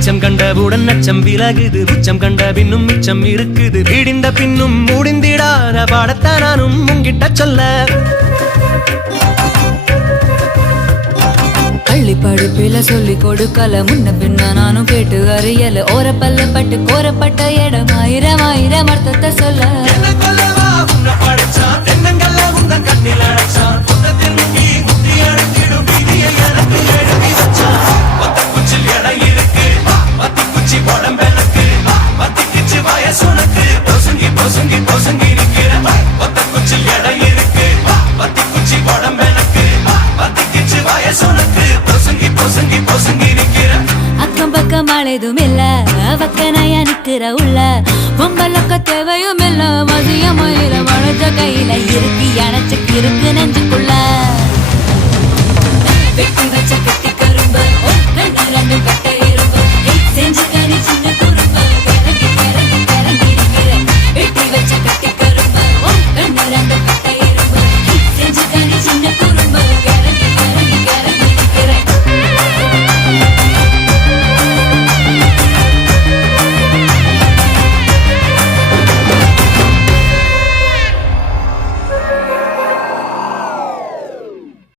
வெளிச்சம் கண்டவுடன் நச்சம் விலகுது. உச்சம் கண்ட பின்னும் மிச்சம் இருக்குது. விடிந்த பின்னும் முடிந்திடாத பாடத்தை நானும் உங்கிட்ட சொல்ல. பள்ளி படிப்பில சொல்லி கொடுக்கல. முன்ன பின்ன நானும் கேட்டு அறியல. ஓரப்பல்ல பட்டு கோரப்பட்ட இடம். ஆயிரம் ஆயிரம் அர்த்தத்தை சொல்ல. பொசுங்கி அக்கம் பக்கம் அழைதும் இல்ல வக்கனையா நிக்கிற உள்ள. பொம்பலக்க தேவையும் இல்ல மதிய மயில வளைஞ்ச கையில இருக்கு அணைச்சு இருக்கு